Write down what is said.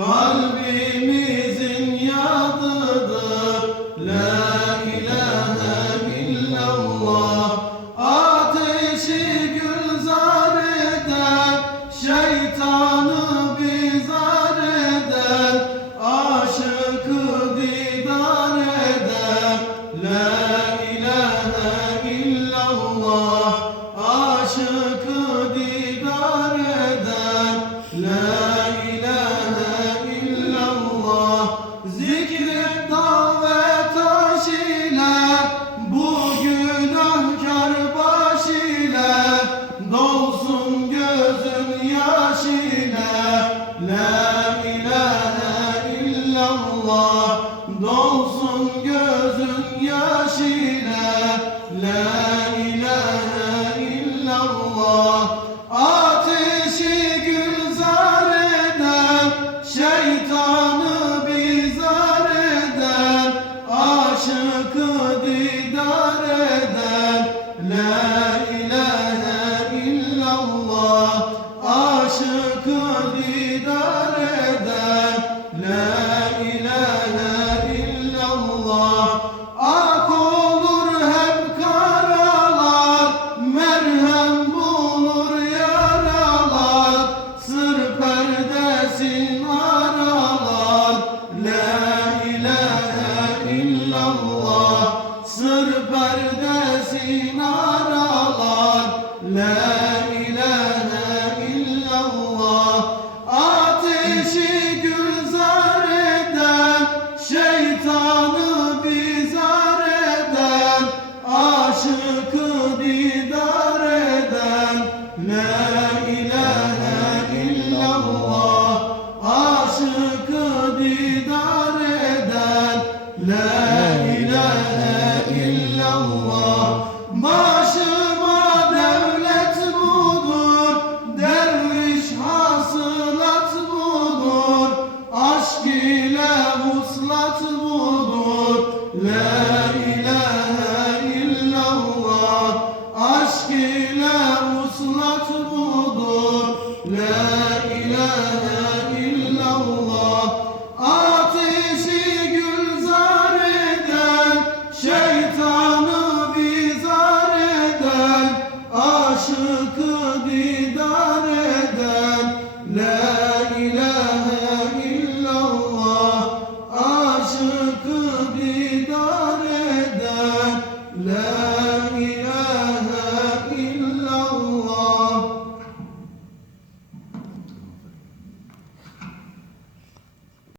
kalbimizin yadıdır. La ilahe illallah. Ateşi gülzar eder, şeytanı bizar eder, aşıkı didar eder. La ilahe illallah. Aşıkı didar eder. La ilahe illallah. Zikret davet aş ile, bu günahkar baş ile, dolsun gözün yaş ile. La ilahe illallah. Dolsun gözün yaş ile. La ilahe illallah. Ateşi gülzar eder, şeytanı bizar eder, aşıkı didar eder. La ilahe illallah. Aşıkı didar eder. La ilahe illallah. Ak olur hep karalar, merhem bulur yaralar, sır perdesin aralar. La ilahe illallah. Sır perdesin aralar. La ilahe illallah. Ateşi gülzar eden, şeytanı bizar eden, aşıkı didar eden. La ilahe illallah. Aşıkı didar eden. La